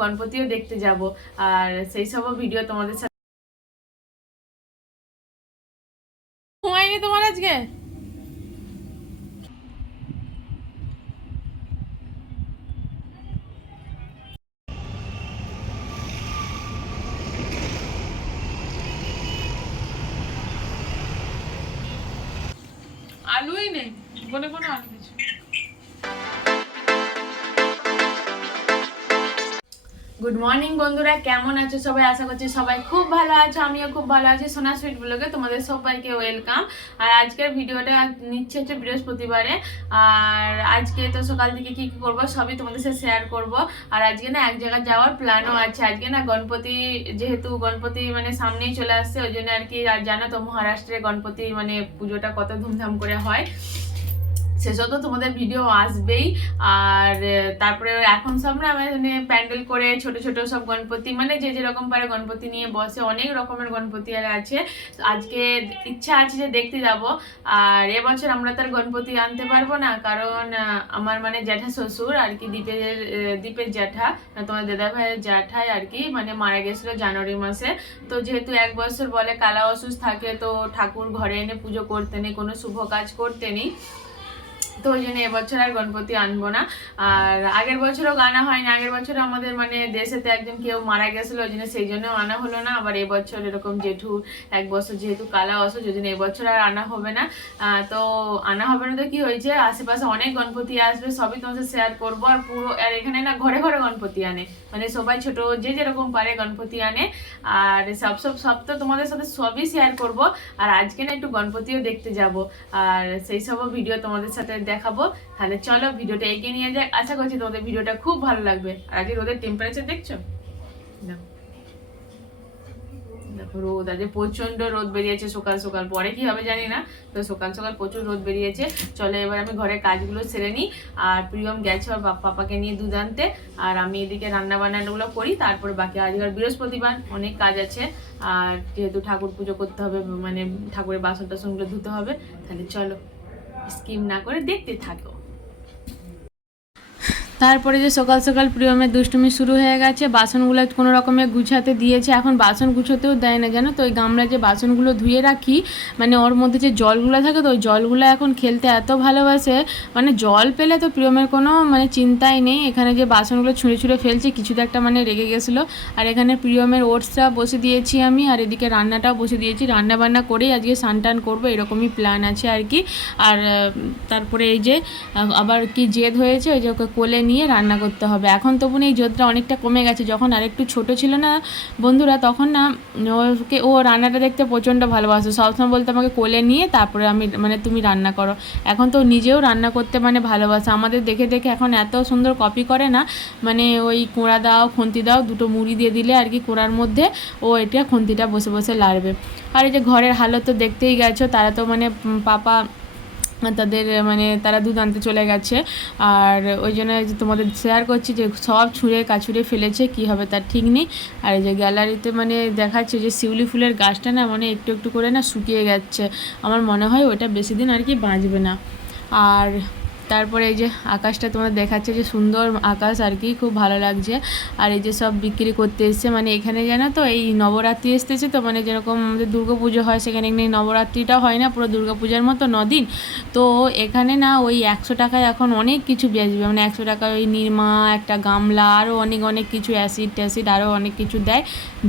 গণপতিও দেখতে যাব। আর সেই সব ভিডিও তোমাদের সাথে তোমার আজকে? গুড মর্নিং বন্ধুরা। কেমন আছো সবাই? আশা করছি সবাই খুব ভালো আছো। আমিও খুব ভালো আছি। সোনা সুইট ব্লগে তোমাদের সবাইকে ওয়েলকাম আর আজকের ভিডিওটা নিচ্ছে হচ্ছে বৃহস্পতিবারে। আর আজকে তো সকাল থেকে কি কি করব, সবই তোমাদের সাথে শেয়ার করব। আর আজকে না, এক জায়গায় যাওয়ার প্ল্যানও আছে। আজকে না, গণপতি যেহেতু গণপতি মানে সামনেই চলে আসছে, ওই জন্য আর কি, আর জানো তো, মহারাষ্ট্রে গণপতি মানে পুজোটা কত ধুমধাম করে হয়। সেসব তো তোমাদের ভিডিও আসবেই। আর তারপরে এখন সব না মানে প্যান্ডেল করে ছোট ছোট সব গণপতি মানে যে যেরকম পারে গণপতি নিয়ে বসে, অনেক রকমের গণপতি আর আছে। আজকে ইচ্ছা আছে যে দেখতে যাব। আর এবছর আমরা তার গণপতি আনতে পারব না, কারণ আমার মানে জ্যাঠা শ্বশুর আর কি দ্বীপের দ্বীপের জ্যাঠা তোমার দাদা ভাইয়ের জ্যাঠাই আর কি মানে মারা গেছিল জানুয়ারি মাসে। তো যেহেতু এক বছর বলে কালা অসুস্থ থাকে, তো ঠাকুর ঘরে এনে পুজো করতে নেই, কোনো শুভ কাজ করতে নেই। তো ওই জন্য এবছর আর গণপতি আনব না। আর আগের বছরও গানা হয়নি, আগের বছর আমাদের মানে দেশেতে একজন কেউ মারা গেছিল, ওই জন্য সেই জন্য আনা হলো না। আবার এবছর এরকম জেঠু, এক বছর যেহেতু কালা অসুখ ওই জন্য এবছর আর আনা হবে না। তো আনা হবে না তো কি হয়েছে? আশেপাশে অনেক গণপতি আসবে, সবই তোমাদের শেয়ার করব। আর পুরো, আর এখানে না ঘরে ঘরে গণপতি আনে। মানে সবাই ছোট, যে যেরকম পারে গণপতি আনে। আর সব সব সব তো তোমাদের সাথে সবই শেয়ার করব। আর আজকে না একটু গণপতিও দেখতে যাব। আর সেই সব ভিডিও তোমাদের সাথে দেখাবো। তাহলে চলো ভিডিওটা এগিয়ে নিয়ে যাক। আশা করছি তোমাদের ভিডিওটা খুব ভালো লাগবে। আর আজকে রোদের টেম্পারেচার দেখছ? দেখো। রোদ, আজকে প্রচণ্ড রোদ বেরিয়েছে সকাল সকাল। পরে কি হবে জানি না, তো সকাল সকাল প্রচুর রোদ বেরিয়েছে। চলো এবার আমি ঘরের কাজগুলো সেরে নিই। আর প্রিয়ম গেছে ওর পাপাকে নিয়ে দুধ আনতে। আর আমি এদিকে রান্না বান্নাগুলো করি। তারপরে বাকি আজকে আর বৃহস্পতিবার অনেক কাজ আছে। আর যেহেতু ঠাকুর পুজো করতে হবে মানে ঠাকুরের বাসন টাসনগুলো ধুতে হবে, তাহলে চলো। স্কিম না করে দেখতে থাকো। তারপরে যে সকাল সকাল প্রিয়মের দুষ্টুমি শুরু হয়ে গেছে, বাসনগুলো কোনো রকমে গুছাতে দিয়েছে। এখন বাসন গুছোতেও দেয় না জানো তো? ওই গামলা যে বাসনগুলো ধুয়ে রাখি মানে ওর মধ্যে যে জলগুলো থাকে তো, ওই জলগুলো এখন খেলতে এত ভালোবাসে। মানে জল পেলে তো প্রিয়মের কোনো মানে চিন্তাই নেই। এখানে যে বাসনগুলো ছুঁড়ে ছুঁড়ে ফেলছে কিছুতে একটা মানে রেগে গেছিল। আর এখানে প্রিয়মের ওটসটা বসে দিয়েছি আমি, আর এদিকে রান্নাটাও বসে দিয়েছি। রান্না বান্না করেই আজকে স্নান টান করব, এরকমই প্ল্যান আছে আর কি। আর তারপরে এই যে আবার কি জেদ হয়েছে, ওই যে ওকে কোলে নিয়ে রান্না করতে হবে। এখন তবু এই জেদটা অনেকটা কমে গেছে। যখন আরেকটু ছোট ছিল না বন্ধুরা, তখন না ওকে, ও রান্নাটা দেখতে প্রচণ্ড ভালোবাসে সবসময় বলতে আমাকে কোলে নিয়ে তারপরে আমি মানে তুমি রান্না করো। এখন তো নিজেও রান্না করতে মানে ভালোবাসে। আমাদের দেখে দেখে এখন এত সুন্দর কপি করে না মানে ওই কোঁড়া দাও, খুন্তি দাও, দুটো মুড়ি দিয়ে দিলে আর কি কোঁড়ার মধ্যে ও এটা খুন্তিটা বসে বসে লাড়বে। আর এই যে ঘরের হালত তো দেখতেই গেছো, তারা তো মানে পাপা তাদের মানে তারা দুধ আনতে চলে গেছে। আর ওই জন্য তোমাদের শেয়ার করছি যে সব ছুঁড়ে কাছুড়ে ফেলেছে, কি হবে তার ঠিক নেই। আর এই যে গ্যালারিতে মানে দেখাচ্ছে যে শিউলি ফুলের গাছটা না মানে একটু একটু করে না শুকিয়ে যাচ্ছে আমার মনে হয় ওটা বেশি দিন আর কি বাঁচবে না। আর তারপরে এই যে আকাশটা তোমার দেখাচ্ছে যে সুন্দর আকাশ আর কি, খুব ভালো লাগছে। আর এই যে সব বিক্রি করতে এসছে মানে এখানে জানো তো এই নবরাত্রি এসতেছে তো মানে যেরকম আমাদের পুজো হয়, সেখানে এখানে নবরাত্রিটা হয় না, পুরো দুর্গা পূজার মতো নদিন। তো এখানে না ওই একশো টাকায় এখন অনেক কিছু বেচবে মানে একশো টাকায় ওই নিরমা, একটা গামলা আরও অনেক অনেক কিছু অ্যাসিড ট্যাসিড আরও অনেক কিছু দেয়,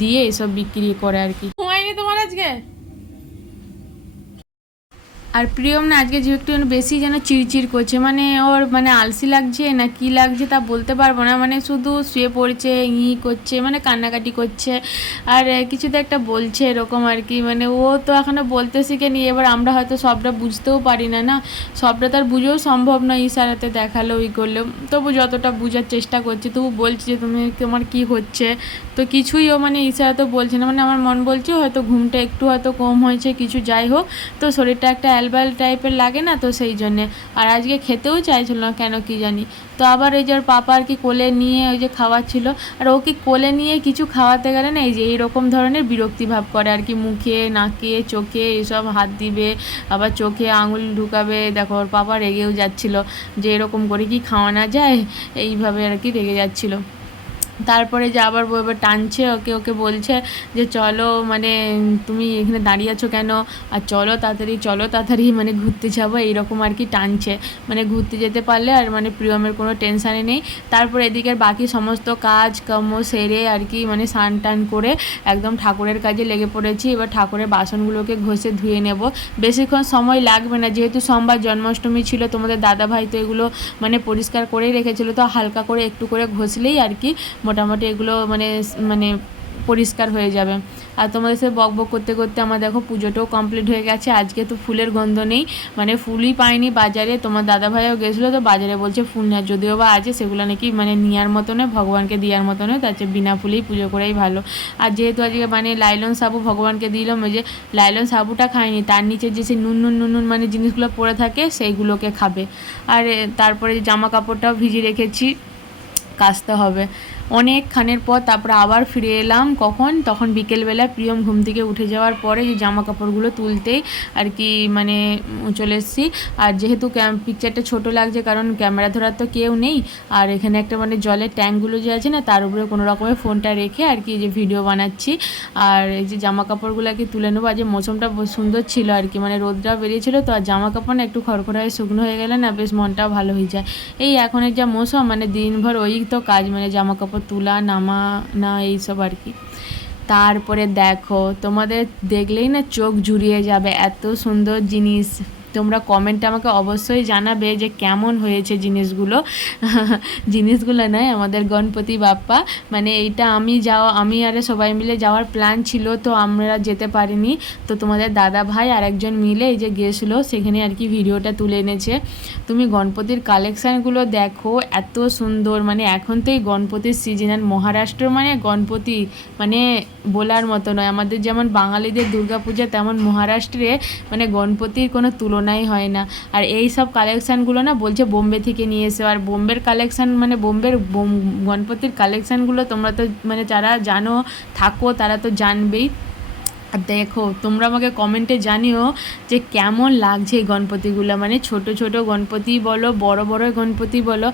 দিয়ে এসব বিক্রি করে আর কি। ঘুমায়নি তোমার আজকে? আর প্রিয়ম না আজকে যে একটু বেশি যেন চিড়চিড় করছে মানে ওর মানে আলসি লাগছে না কি লাগছে তা বলতে পারব না মানে শুধু শুয়ে পড়ছে ই করছে মানে কান্নাকাটি করছে, আর কিছু তো একটা বলছে এরকম আর কি মানে ও তো এখনও বলতে শিখেনি, এবার আমরা হয়তো সবটা বুঝতেও পারি না না, সবটা তার বুঝেও সম্ভব নয় ইশারাতে দেখাল ওই করলেও তবু যতটা বোঝার চেষ্টা করছে, তবু বলছে যে তুমি তোমার কি হচ্ছে তো কিছুই ও মানে ইশারাতে বলছে না। মানে আমার মন বলছে হয়তো ঘুমটা একটু হয়তো কম হয়েছে, কিছু যাই হোক। তো শরীরটা একটা অ্যালবাল টাইপের লাগে না তো সেই জন্যে। আর আজকে খেতেও চাইছিল না কেন কি জানি। তো আবার ওই যে ওর পাপা আর কি কোলে নিয়ে ওই যে খাওয়াচ্ছিল। আর ও কি কোলে নিয়ে কিছু খাওয়াতে গেলে না, এই যে এইরকম ধরনের বিরক্তি ভাব করে আর কি মুখে, নাকে, চোখে এসব হাত দিবে, আবার চোখে আঙুল ঢুকাবে। দেখো ওর পাপা রেগেও যাচ্ছিল যে এরকম করে কি খাওয়ানো যায়? এইভাবে আর কি রেগে যাচ্ছিল। তারপরে যে আবার এবার টানছে, ওকে ওকে বলছে যে, চলো মানে তুমি এখানে দাঁড়িয়ে আছো কেন? আর চলো তাড়াতাড়ি চলো তাড়াতাড়ি মানে ঘুরতে যাব। এইরকম আর কি টানছে। মানে ঘুরতে যেতে পারলে আর মানে প্রিয়মের কোনো টেনশানে নেই। তারপর এদিকের বাকি সমস্ত কাজ, কর্ম সেরে আর কি মানে স্নান টান করে একদম ঠাকুরের কাজে লেগে পড়েছি। এবার ঠাকুরের বাসনগুলোকে ঘষে ধুয়ে নেব। বেশিক্ষণ সময় লাগবে না, যেহেতু সোমবার জন্মাষ্টমী ছিল, তোমাদের দাদা ভাই তো এগুলো মানে পরিষ্কার করেই রেখেছিল, তো হালকা করে একটু করে ঘষলেই আর কি মোটামুটি এগুলো মানে মানে পরিষ্কার হয়ে যাবে। আর তোমাদের সাথে বক বক করতে করতে আমার দেখো পুজোটাও কমপ্লিট হয়ে গেছে। আজকে তো ফুলের গন্ধ নেই মানে ফুলই পাইনি বাজারে। তোমার দাদা ভাইও গেছিল তো বাজারে বলছে ফুল না যদিও বা আছে সেগুলো নাকি মানে নেওয়ার মতো নয় ভগবানকে দেওয়ার মতো নয় তার চেয়ে বিনা ফুলেই পুজো করাই ভালো। আর যেহেতু আজকে মানে লাইলন সাবু ভগবানকে দিলাম, ওই যে লাইলন সাবুটা খায়নি, তার নিচে যে সেই নুন নুন নুন নুন মানে জিনিসগুলো পড়ে থাকে সেইগুলোকে খাবে। আর তারপরে জামা কাপড়টাও ভিজিয়ে রেখেছি, কাচতে হবে। অনেকক্ষণের পর তারপরে আবার ফিরে এলাম। কখন? তখন বিকেলবেলা প্রিয়ম ঘুম থেকে উঠে যাওয়ার পরে এই জামা কাপড়গুলো তুলতেই আর কি মানে চলে এসেছি। আর যেহেতু পিকচারটা ছোট লাগছে কারণ ক্যামেরা ধরার তো কেউ নেই। আর এখানে একটা মানে জলের ট্যাঙ্কগুলো যে আছে না, তার উপরে কোনো রকমের ফোনটা রেখে আর কি যে ভিডিও বানাচ্ছি। আর এই যে জামা কাপড়গুলো আর কি তুলে নেব। আর যে মৌসুমটা সুন্দর ছিল আর কি মানে রোদটা বেরিয়েছিল তো, আর জামা কাপড় না একটু খড়খড়া হয়ে শুকনো হয়ে গেলে না বেশ মনটাও ভালো হয়ে যায়। এই এখনের যা মৌসুম মানে দিনভর ওই তো কাজ মানে জামা কাপড় তোলা, নামা, না, এইসব আর কি। তারপরে দেখো, তোমাদের দেখলেই না চোখ জুড়িয়ে যাবে। এত সুন্দর জিনিস। তোমরা কমেন্টে আমাকে অবশ্যই জানাবে যে কেমন হয়েছে জিনিসগুলো। জিনিসগুলো নয়, আমাদের গণপতি বাপ্পা। মানে এইটা আমি যাওয়া, আমি আরে সবাই মিলে যাওয়ার প্ল্যান ছিল, তো আমরা যেতে পারিনি। তো তোমাদের দাদা ভাই আর একজন মিলে এই যে গেছিল, সেখানে আর কি ভিডিওটা তুলে এনেছে। তুমি গণপতির কালেকশানগুলো দেখো, এত সুন্দর। মানে এখন তো এই গণপতির সিজন আর মহারাষ্ট্র মানে গণপতি মানে বলার মতো নয়। আমাদের যেমন বাঙালিদের দুর্গাপূজা, তেমন মহারাষ্ট্রে মানে গণপতির কোনো তুলনাই হয় না। আর এই সব কালেকশানগুলো না বলছে বোম্বে থেকে নিয়ে এসে। আর বোম্বের কালেকশান মানে বোম্বের বোম- গণপতির কালেকশানগুলো তোমরা তো মানে যারা জানো, থাকো, তারা তো জানবেই। আর দেখো, তোমরা আমাকে কমেন্টে জানিও যে কেমন লাগছে এই গণপতিগুলো। মানে ছোট ছোট গণপতি বলো, বড় বড় গণপতি বলো,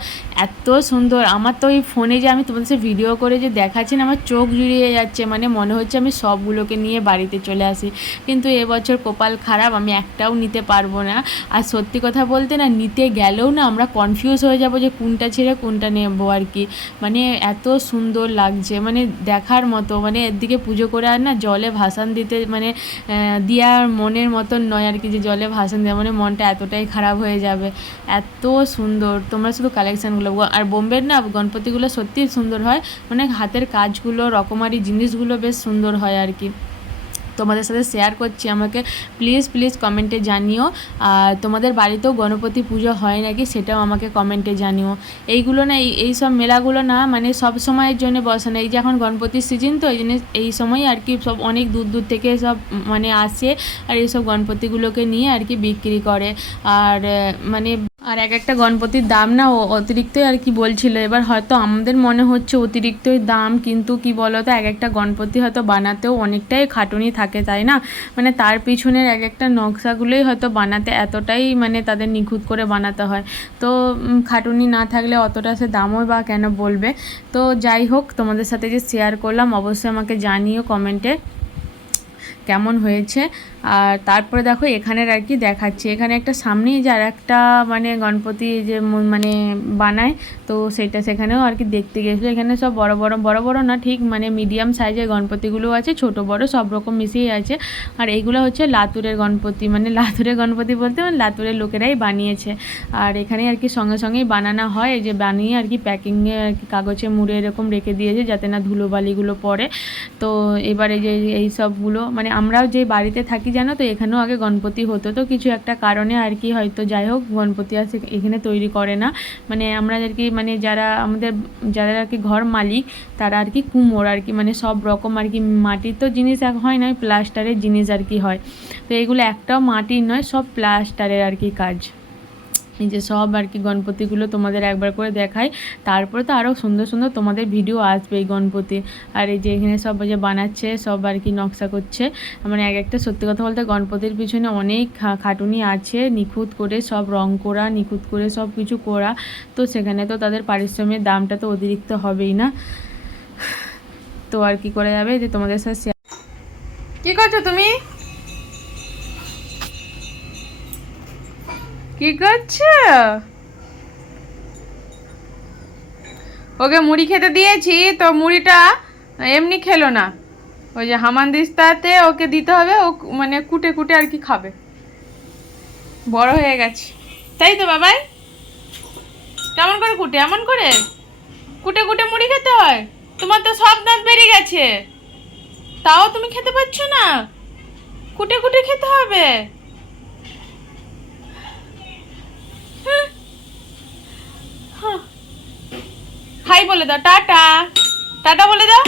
এত সুন্দর। আমার তো ওই ফোনে যে আমি তোমাদের সাথে ভিডিও করে যে দেখাচ্ছি না, আমার চোখ জুড়িয়ে যাচ্ছে। মানে মনে হচ্ছে আমি সবগুলোকে নিয়ে বাড়িতে চলে আসি। কিন্তু এবছর কপাল খারাপ, আমি একটাও নিতে পারব না। আর সত্যি কথা বলতে না, নিতে গেলেও না আমরা কনফিউজ হয়ে যাব যে কোনটা ছেড়ে কোনটা নেব আর কি। মানে এত সুন্দর লাগছে। মানে দেখার মতো মানে এর দিকে পুজো করে আর না জলে ভাসান দিতে মানে দিয়ার মনের মতন নয় আর কি, যে জলে ভাসন দেওয়া মানে মনটা এতটাই খারাপ হয়ে যাবে। এত সুন্দর, তোমরা শুধু কালেকশানগুলো আর বোম্বের না, গণপতিগুলো সত্যিই সুন্দর হয়। মানে হাতের কাজগুলো, রকমারি জিনিসগুলো বেশ সুন্দর হয় আর কি। তোমাদের সাথে শেয়ার করছি, আমাকে প্লিজ প্লিজ কমেন্টে জানিও। আর তোমাদের বাড়িতেও গণপতি পুজো হয় নাকি সেটাও আমাকে কমেন্টে জানিও। এইগুলো না, এই সব মেলাগুলো না মানে সব সময়ের জন্য বসে না। এই যে এখন গণপতির সিজন তো, এই জন্য এই সময় আর কি সব অনেক দূর দূর থেকে সব মানে আসে আর এইসব গণপতিগুলোকে নিয়ে আর কি বিক্রি করে। আর মানে আর এক একটা গণপতির দাম না ও অতিরিক্তই আর কি বলছিল। এবার হয়তো আমাদের মনে হচ্ছে অতিরিক্তই দাম, কিন্তু কি বলতো, এক একটা গণপতি হয়তো বানাতেও অনেকটাই খাটুনি থাকে, তাই না? মানে তার পিছনের এক একটা নকশাগুলোই হয়তো বানাতে এতটাই মানে তাদের নিখুঁত করে বানাতে হয়। তো খাটুনি না থাকলে অতটা সে দামও বা কেন বলবে? তো যাই হোক, তোমাদের সাথে যে শেয়ার করলাম, অবশ্যই আমাকে জানিও কমেন্টে কেমন হয়েছে। আর তারপরে দেখো এখানের আর কি দেখাচ্ছে। এখানে একটা সামনেই যে আর একটা মানে গণপতি যে মানে বানায়, তো সেটা সেখানেও আর কি দেখতে গেছিল এখানে সব বড় বড় বড় বড় না, ঠিক মানে মিডিয়াম সাইজের গণপতিগুলো আছে, ছোট, বড়, সব রকম মিশিয়ে আছে। আর এইগুলো হচ্ছে লাতুরের গণপতি মানে লাতুরের গণপতি বলতে মানে লাতুরের লোকেরাই বানিয়েছে। আর এখানে আর কি সঙ্গে সঙ্গেই বানানো হয় যে বানিয়ে আর কি প্যাকিংয়ে আর কি কাগজে মুড়ে এরকম রেখে দিয়েছে যাতে না ধুলোবালিগুলো পড়ে। তো এবারে যে এই সবগুলো মানে আমরাও যে বাড়িতে থাকি জানো তো? এখানেও আগে গণপতি হতো। তো কিছু একটা কারণে আর কি হয়তো যাই হোক, গণপতি আর এখানে তৈরি করে না। মানে আমরা আর কি মানে যারা আমাদের, যারা আর কি ঘর মালিক, তারা আর কি কুমোর আর কি মানে সব রকম আর কি মাটির তো জিনিস এক হয় না প্লাস্টারের জিনিস আর কি হয়। তো এগুলো একটাও মাটির নয়, সব প্লাস্টারের আর কি কাজ। এই যে সব আর কি গণপতিগুলো তোমাদের একবার করে দেখাই। তারপরে তো আরও সুন্দর সুন্দর তোমাদের ভিডিও আসবে এই গণপতি। আর এই যে এখানে সব যে বানাচ্ছে, সব আর কি নকশা করছে। মানে এক একটা সত্যি কথা বলতে গণপতির পিছনে অনেক খাটুনি আছে, নিখুঁত করে সব রং করা, নিখুঁত করে সব কিছু করা। তো সেখানে তো তাদের পারিশ্রমিকের দামটা তো অতিরিক্ত হবেই না। তো আর কি করা যাবে? যে তোমাদের সাথে কি করছ তুমি? কি করছ? ওকে মুড়ি খেতে দিয়েছি, তো মুড়িটা এমনি খেলো না। ওই যে হামানদিস্তাতে ওকে দিতে হবে, ও মানে কুটে কুটে আর কি খাবে। বড় হয়ে গেছে। তাই তো বাবাই? কেমন করে কুটে, এমন করে? কুটে কুটে মুড়ি খেতে হয়? তোমার তো সব দাঁত বেরিয়ে গেছে। তাও তুমি খেতে পারছ না। কুটে কুটে খেতে হবে হ্যাঁ। হ্যাঁ। হাই বলে দাও, টাটা। টাটা বলে দাও।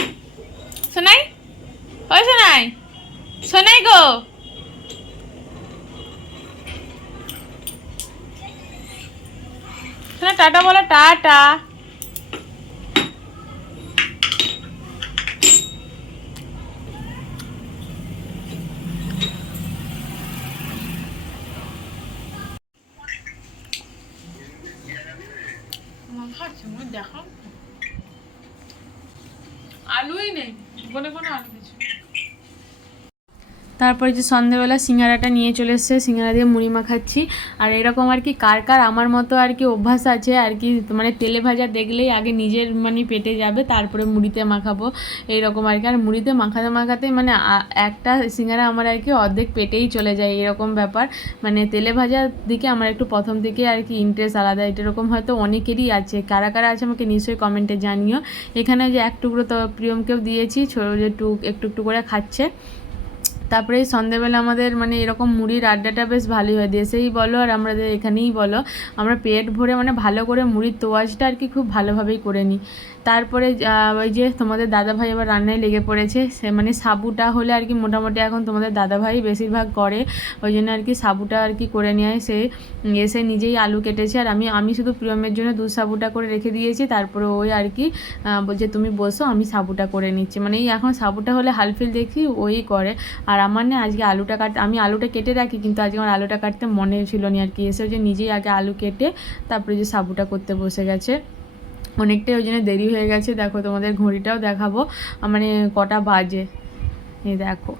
সোনাই? ওই সোনাই। সোনাই গো। শোনা টাটা বলো, টাটা দেখো আলুই নেই বলে কোনো আলু কিছু তারপরে যে সন্ধেবেলা সিঙ্গারাটা নিয়ে চলে এসছে, সিঙ্গারা দিয়ে মুড়ি মাখাচ্ছি। আর এরকম আর কি কার কার আমার মতো আর কি অভ্যাস আছে, আর কি মানে তেলে ভাজা দেখলেই আগে নিজের মানে পেটে যাবে, তারপরে মুড়িতে মাখাবো। এইরকম আর কি। আর মুড়িতে মাখাতে মাখাতে মানে একটা সিঙ্গারা আমার আর কি অর্ধেক পেটেই চলে যায়, এরকম ব্যাপার। মানে তেলে ভাজার দিকে আমার একটু প্রথম থেকে আর কি ইন্টারেস্ট আলাদা। এরকম হয়তো অনেকেরই আছে। কারা কারা আছে আমাকে নিশ্চয়ই কমেন্টে জানিও। এখানে যে এক টুকরো তো প্রিয়মকেও দিয়েছি ছোটো যে টুক, একটু একটু করে খাচ্ছে। তারপরে এই সন্ধেবেলা আমাদের মানে এরকম মুড়ির আড্ডাটা বেশ ভালোই হয়। দেশেই বলো আর আমাদের এখানেই বলো, আমরা পেট ভরে মানে ভালো করে মুড়ির তোয়াজটা আর কি খুব ভালোভাবেই করে নিই। তারপরে ওই যে তোমাদের দাদাভাই আবার রান্নায় লেগে পড়েছে। সে মানে সাবুটা হলে আর কি মোটামুটি এখন তোমাদের দাদাভাই বেশিরভাগ করে। ওই জন্য আর কি সাবুটা আর কি করে নিয়ে সে এসে নিজেই আলু কেটেছে। আর আমি আমি শুধু প্রিয়মের জন্য দুধ সাবুটা করে রেখে দিয়েছি। তারপরে ওই আর কি বলছে, তুমি বসো, আমি সাবুটা করে নিচ্ছি। মানে এই এখন সাবুটা হলে হালফিল দেখি, ওই করে। আর আমার না আজকে আলুটা কাট, আমি আলুটা কেটে রাখি, কিন্তু আজকে আমার আলুটা কাটতে মনে ছিল না আর কি। এসে যে নিজেই আগে আলু কেটে তারপরে যে সাবুটা করতে বসে গেছে। অনেকটাই ওই জন্য দেরি হয়ে গেছে। দেখো তোমাদের ঘড়িটাও দেখাবো। মানে কটা বাজে। এই দেখো।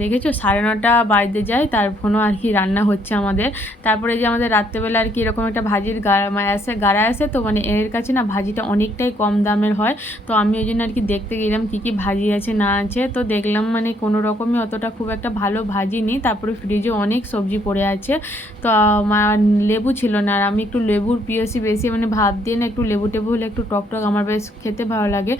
দেখেছ? সাড়ে নটা বাড়িতে যায়, তার ফোনও আর কি রান্না হচ্ছে আমাদের। তারপরে যে আমাদের রাত্রেবেলা আর কি এরকম একটা ভাজির মানে আসে, গাড়া আসে, তো মানে এর কাছে না ভাজিটা অনেকটাই কম দামের হয়। তো আমি ওই জন্য আর কি দেখতে গেলাম কী কী ভাজি আছে, না আছে। তো দেখলাম মানে কোনো রকমই অতটা খুব একটা ভালো ভাজি নেই। তারপরে ফ্রিজে অনেক সবজি পড়ে আছে। তো আমার লেবু ছিল না। আর আমি একটু লেবুর পিওসি বেশি মানে ভাত দিয়ে না একটু লেবু টেবু হলে একটু টক টক আমার বেশ খেতে ভালো লাগে।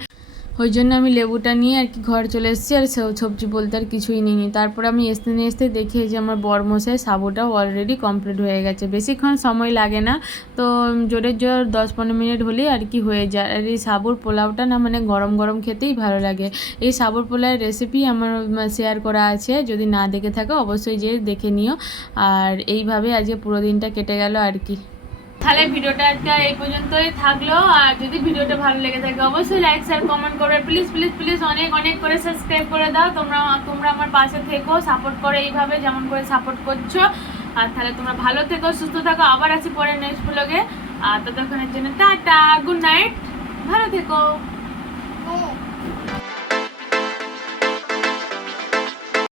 ওই জন্য আমি লেবুটা নিয়ে আর কি ঘর চলে এসেছি, আর সব- সবজি বলতে আর কিছুই নিইনি তারপরে আমি আসতে নিয়ে আসতে দেখি যে আমার বরমশাই সাবুটাও অলরেডি কমপ্লিট হয়ে গেছে। বেশিক্ষণ সময় লাগে না, তো জোরের জোর দশ পনেরো মিনিট হলেই আর কি হয়ে যায়। আর এই সাবুর পোলাওটা না মানে গরম গরম খেতেই ভালো লাগে। এই সাবুর পোলাওয়ের রেসিপি আমার শেয়ার করা আছে, যদি না দেখে থাকো অবশ্যই যে দেখে নিও। আর এইভাবে আজকে পুরো দিনটা কেটে গেল আর কি। তাহলে ভিডিওটা আজকে এই পর্যন্তই থাকল। আর যদি ভিডিওটা ভালো লেগে থাকে, অবশ্যই লাইক শেয়ার কমেন্ট করবে। প্লিজ প্লিজ প্লিজ অনেক অনেক করে সাবস্ক্রাইব করে দাও। তোমরা তোমরা আমার পাশে থেকো সাপোর্ট করে এইভাবে যেমন করে সাপোর্ট করছ। আর তাহলে তোমরা ভালো থেকো, সুস্থ থাকো। আবার আছি পরে নেক্সট ব্লগে আর ততক্ষণের জন্য টাটা গুড নাইট ভালো থেকো।